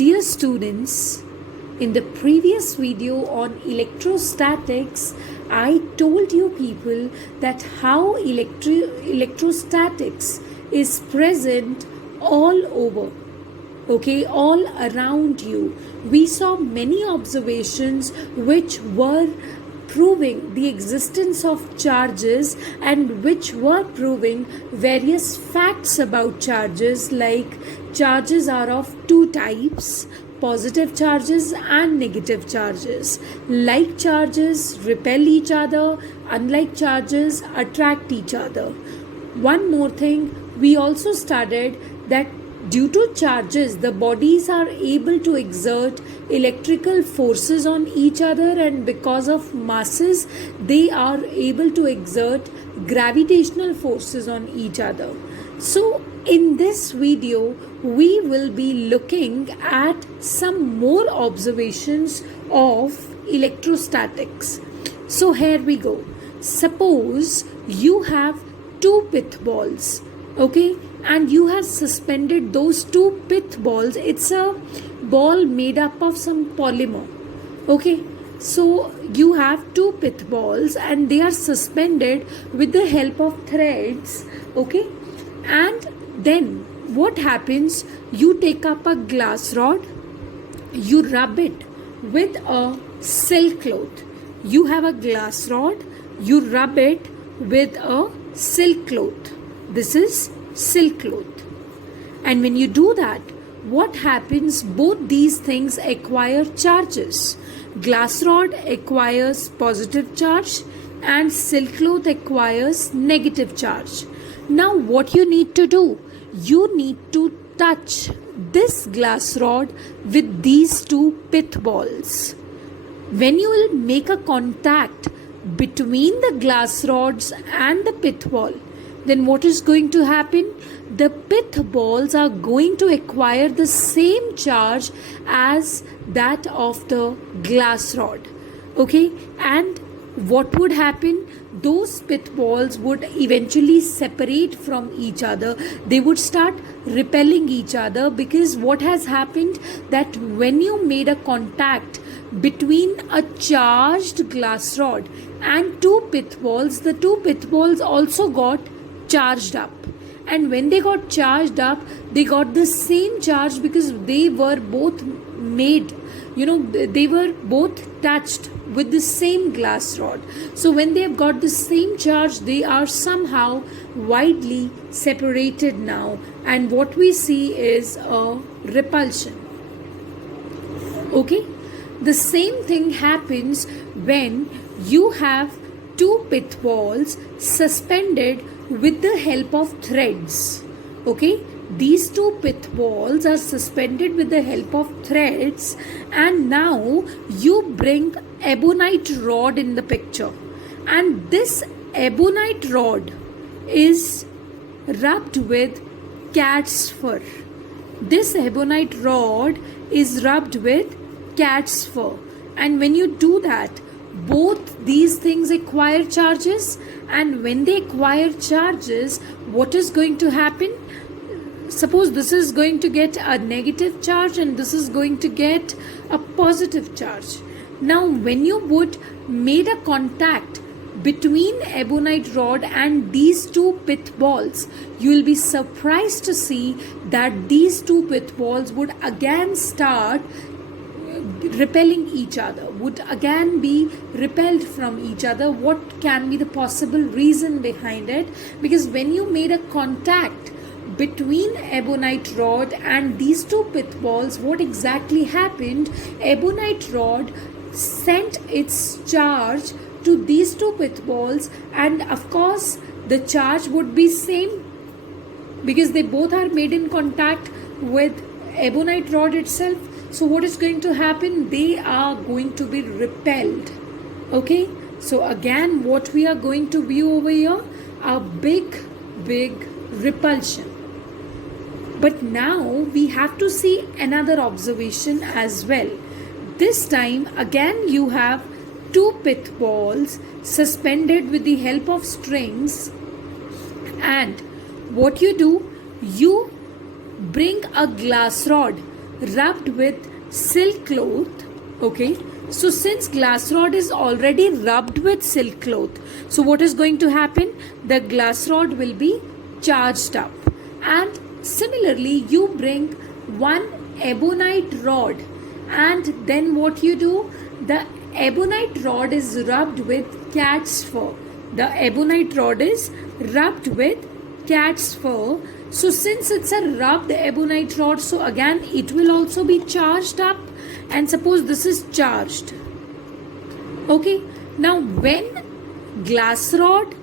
Dear students, in the previous video on electrostatics, I told you people that how electrostatics is present all over, okay, all around you. We saw many observations which were proving the existence of charges and which were proving various facts about charges, like charges are of two types: positive charges and negative charges. Like charges repel each other, unlike charges attract each other. One more thing, we also studied that due to charges, the bodies are able to exert electrical forces on each other, and because of masses, they are able to exert gravitational forces on each other. So, in this video, we will be looking at some more observations of electrostatics. So, here we go. Suppose you have two pith balls, okay, and you have suspended those two pith balls. It's a ball made up of some polymer, okay. So you have two pith balls and they are suspended with the help of threads, okay. And then what happens, you take up a glass rod, you rub it with a silk cloth. You have a glass rod, you rub it with a silk cloth. This is silk cloth. And when you do that, what happens? Both these things acquire charges. Glass rod acquires positive charge and silk cloth acquires negative charge. Now what you need to do? You need to touch this glass rod with these two pith balls. When you will make a contact between the glass rods and the pith ball, then what is going to happen? The pith balls are going to acquire the same charge as that of the glass rod, okay. And what would happen? Those pith balls would eventually separate from each other. They would start repelling each other, because what has happened, that when you made a contact between a charged glass rod and two pith balls, the two pith balls also got charged up. And when they got charged up, they got the same charge because they were both made, they were both touched with the same glass rod. So when they have got the same charge, they are somehow widely separated now, and what we see is a repulsion, okay. The same thing happens when you have two pith balls suspended with the help of threads, okay. These two pith balls are suspended with the help of threads, and now you bring ebonite rod in the picture, and this ebonite rod is rubbed with cat's fur. This ebonite rod is rubbed with cat's fur, and when you do that, both these things acquire charges, and when they acquire charges, what is going to happen? Suppose this is going to get a negative charge and this is going to get a positive charge. Now when you would made a contact between ebonite rod and these two pith balls, you will be surprised to see that these two pith balls would again start repelling each other, would again be repelled from each other. What can be the possible reason behind it? Because when you made a contact between ebonite rod and these two pith balls, what exactly happened? Ebonite rod sent its charge to these two pith balls, and of course the charge would be same because they both are made in contact with ebonite rod itself. So what is going to happen? They are going to be repelled, okay. So again, what we are going to view over here, a big repulsion. But now we have to see another observation as well. This time again you have two pith balls suspended with the help of strings, and what you do, you bring a glass rod rubbed with silk cloth. Okay, so since glass rod is already rubbed with silk cloth, so what is going to happen? The glass rod will be charged up. And similarly, you bring one ebonite rod, and then what you do? The ebonite rod is rubbed with cat's fur. The ebonite rod is rubbed with cat's fur. So since it's a rubbed ebonite rod, so again it will also be charged up. And suppose this is charged. Okay, now when glass rod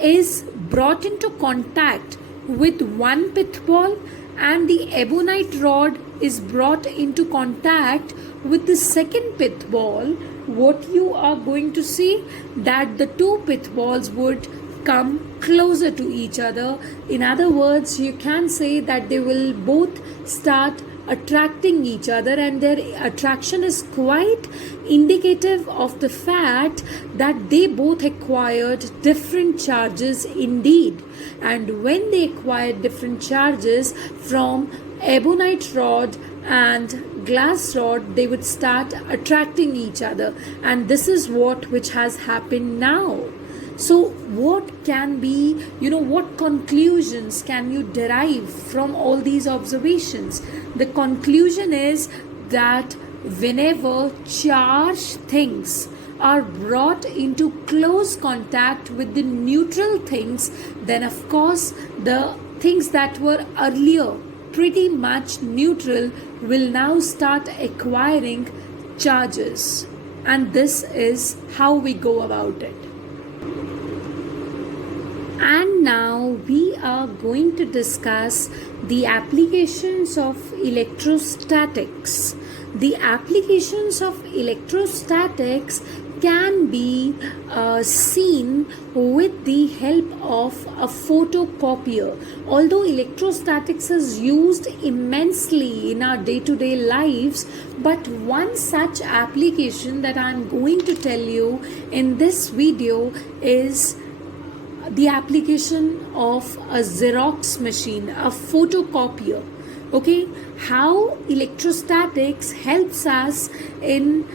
is brought into contact with one pith ball and the ebonite rod is brought into contact with the second pith ball, what you are going to see? That the two pith balls would come closer to each other. In other words, you can say that they will both start attracting each other, and their attraction is quite indicative of the fact that they both acquired different charges indeed. And when they acquired different charges from ebonite rod and glass rod, they would start attracting each other, and this is which has happened now. So what can be, what conclusions can you derive from all these observations? The conclusion is that whenever charged things are brought into close contact with the neutral things, then of course the things that were earlier pretty much neutral will now start acquiring charges. And this is how we go about it. And now we are going to discuss the applications of electrostatics. The applications of electrostatics can be seen with the help of a photocopier. Although electrostatics is used immensely in our day-to-day lives, but one such application that I am going to tell you in this video is the application of a Xerox machine, a photocopier. Okay, how electrostatics helps us in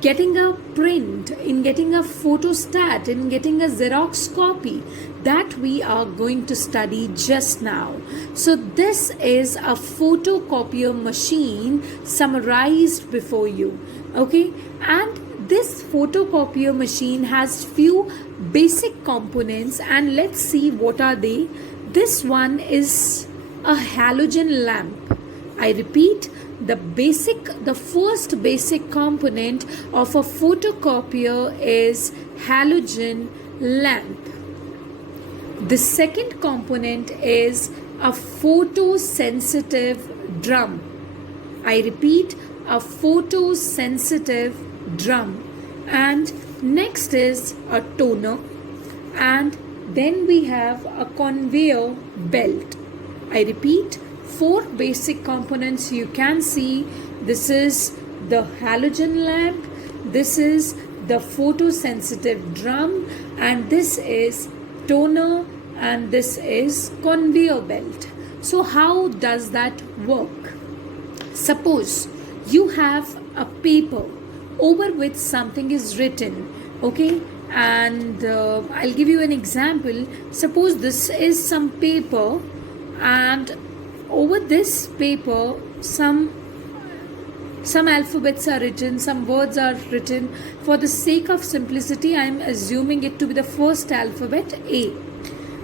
getting a print, in getting a photostat, in getting a Xerox copy, that we are going to study just now. So this is a photocopier machine summarized before you. Okay, and this photocopier machine has few basic components, and let's see what are they. This one is a halogen lamp. I repeat, the first basic component of a photocopier is halogen lamp. The second component is a photosensitive drum. I repeat, a photosensitive drum. And next is a toner, and then we have a conveyor belt. I repeat, 4 basic components you can see. This is the halogen lamp, this is the photosensitive drum, and this is toner, and this is conveyor belt. So how does that work? Suppose you have a paper over which something is written. Okay, and I'll give you an example. Suppose this is some paper, and over this paper some alphabets are written, some words are written. For the sake of simplicity, I am assuming it to be the first alphabet, A.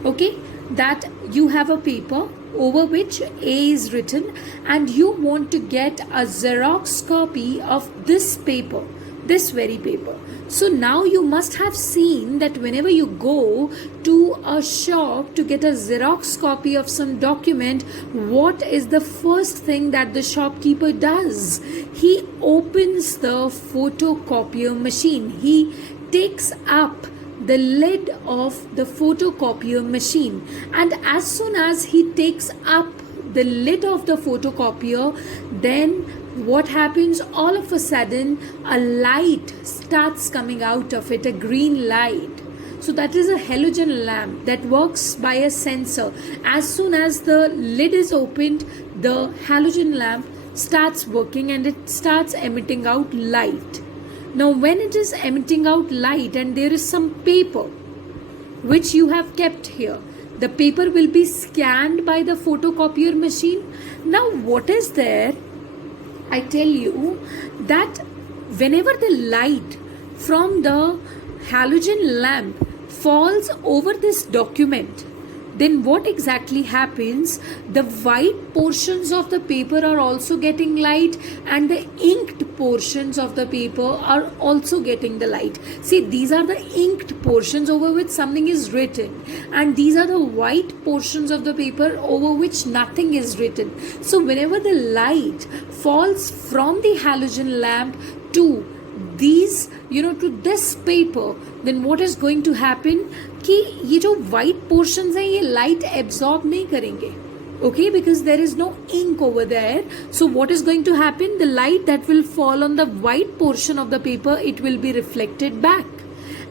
Okay, that you have a paper over which A is written, and you want to get a Xerox copy of this paper, this very paper. So now you must have seen that whenever you go to a shop to get a Xerox copy of some document, what is the first thing that the shopkeeper does? He opens the photocopier machine. He takes up the lid of the photocopier machine, and as soon as he takes up the lid of the photocopier, then what happens? All of a sudden a light starts coming out of it, a green light. So that is a halogen lamp that works by a sensor. As soon as the lid is opened, the halogen lamp starts working and it starts emitting out light. Now when it is emitting out light and there is some paper which you have kept here, the paper will be scanned by the photocopier machine. Now what is there? I tell you that whenever the light from the halogen lamp falls over this document, then what exactly happens? The white portions of the paper are also getting light and the inked portions of the paper are also getting the light. See, these are the inked portions over which something is written, and these are the white portions of the paper over which nothing is written. So whenever the light falls from the halogen lamp to these, to this paper, then what is going to happen कि ये जो white portions हैं ये light absorb नहीं करेंगे, okay, because there is no ink over there. So what is going to happen? The light that will fall on the white portion of the paper, it will be reflected back,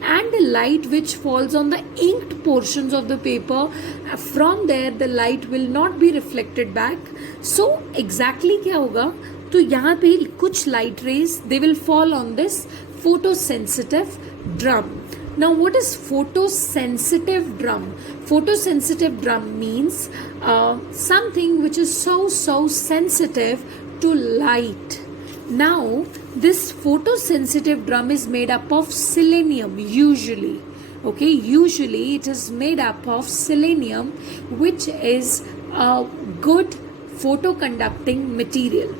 and the light which falls on the inked portions of the paper, from there the light will not be reflected back. So exactly क्या होगा? तो यहाँ पे कुछ light rays, they will fall on this photosensitive drum. Now what is photosensitive drum? Photosensitive drum means something which is so sensitive to light. Now this photosensitive drum is made up of selenium usually. Okay, usually it is made up of selenium, which is a good photoconducting material.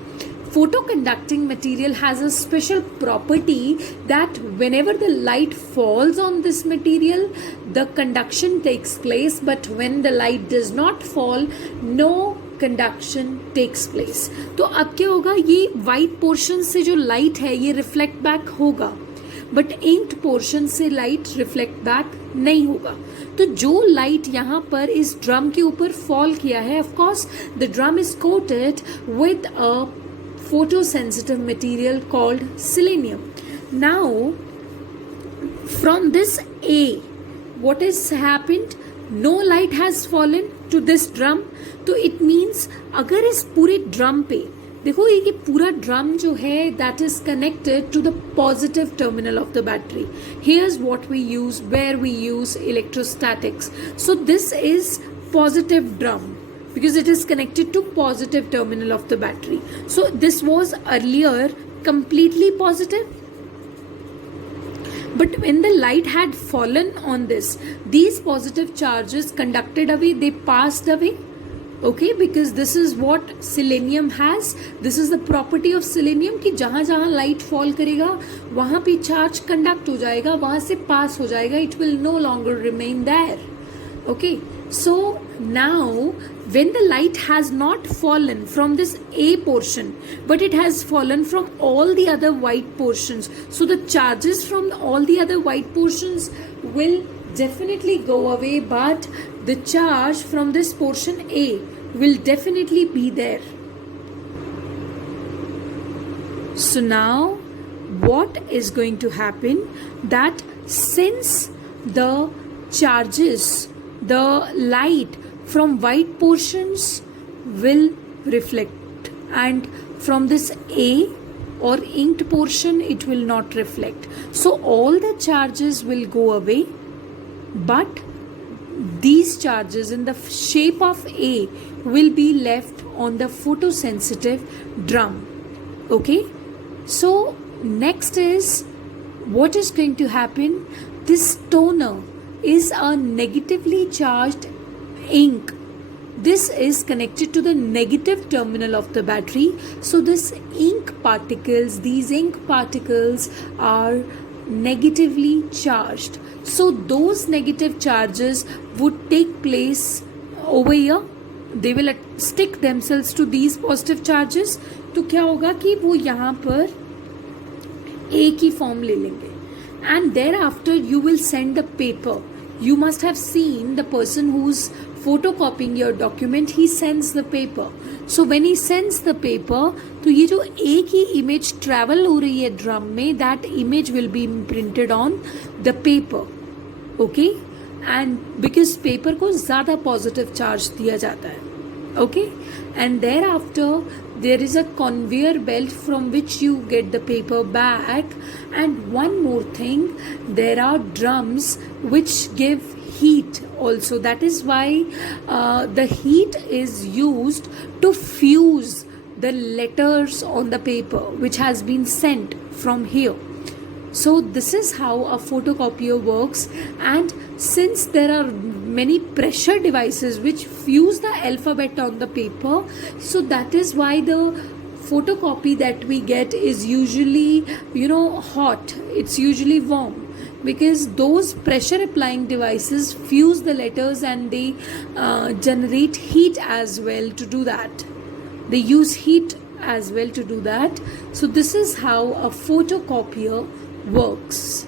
Photoconducting material has a special property that whenever the light falls on this material, the conduction takes place, but when the light does not fall, no conduction takes place. तो अब क्या होगा? ये white portion से जो light है ये reflect back होगा, बट inked portion से light reflect back नहीं होगा. तो जो light यहाँ पर इस drum के ऊपर fall किया है, of course the drum is coated with a photosensitive material called selenium. Now from this A, what has happened? No light has fallen to this drum. तो it means अगर इस पूरे drum पे देखो, ये पूरा ड्रम जो है that is connected to the positive terminal of the battery. Here's what we use, where we use electrostatics. So this is positive drum because it is connected to positive terminal of the battery. So this was earlier completely positive, but when the light had fallen on this, these positive charges conducted away, they passed away. Okay, because this is what selenium has. This is the property of selenium कि जहाँ जहाँ light fall करेगा वहाँ पे charge conduct हो जाएगा, वहाँ से pass हो जाएगा. It will no longer remain there. Okay, so now when the light has not fallen from this A portion, but it has fallen from all the other white portions, so the charges from all the other white portions will definitely go away, but the charge from this portion A will definitely be there. So now what is going to happen? That since the charges, the light from white portions will reflect, and from this A or inked portion it will not reflect. So all the charges will go away, but these charges in the shape of A will be left on the photosensitive drum. Okay, so next is what is going to happen. This toner is a negatively charged ink. This is connected to the negative terminal of the battery. So this ink particles, these ink particles are negatively charged. So those negative charges would take place over here. They will stick themselves to these positive charges. तो क्या होगा कि वो यहाँ पर A की form ले लेंगे. And thereafter you will send the paper. You must have seen the person who's photocopying your document, he sends the paper. So when he sends the paper, तो ये जो A की image travel हो रही है drum में, that image will be printed on the paper. Okay, and because paper को ज़्यादा positive charge दिया जाता है. Okay, and thereafter there is a conveyor belt from which you get the paper back. And one more thing, there are drums which give heat also. That is why the heat is used to fuse the letters on the paper which has been sent from here. So this is how a photocopier works. And since there are many pressure devices which fuse the alphabet on the paper, so that is why the photocopy that we get is usually hot, it's usually warm, because those pressure applying devices fuse the letters and they generate heat as well to do that. They use heat as well to do that. So this is how a photocopier works.